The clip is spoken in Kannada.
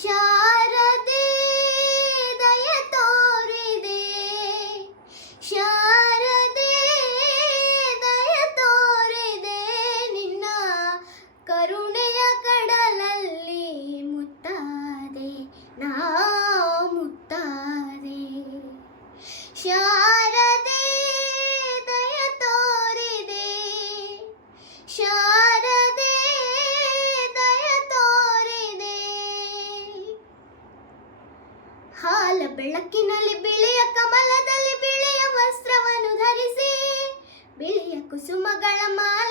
ಶಾರದೆ ದಯ ತೋರಿದೆ, ಶಾರದೆ ದಯ ತೋರಿದೆ, ನಿನ್ನ ಕರುಣೆಯ ಕಡಲಲ್ಲಿ ಮುತ್ತಾದೆ ನಾ ಮುತ್ತಾದೆ. ಶಾರದೆ ದಯ ತೋರಿದೆ, ಶಾರದೆ ದಯ ತೋರಿದೆ. ಹಾಲ ಬೆಳಕಿನಲ್ಲಿ ಬಿಳಿಯ ಕಮಲದಲ್ಲಿ ಬಿಳಿಯ ವಸ್ತ್ರವನ್ನು ಧರಿಸಿ, ಬಿಳಿಯ ಕುಸುಮಗಳ ಮಾಲ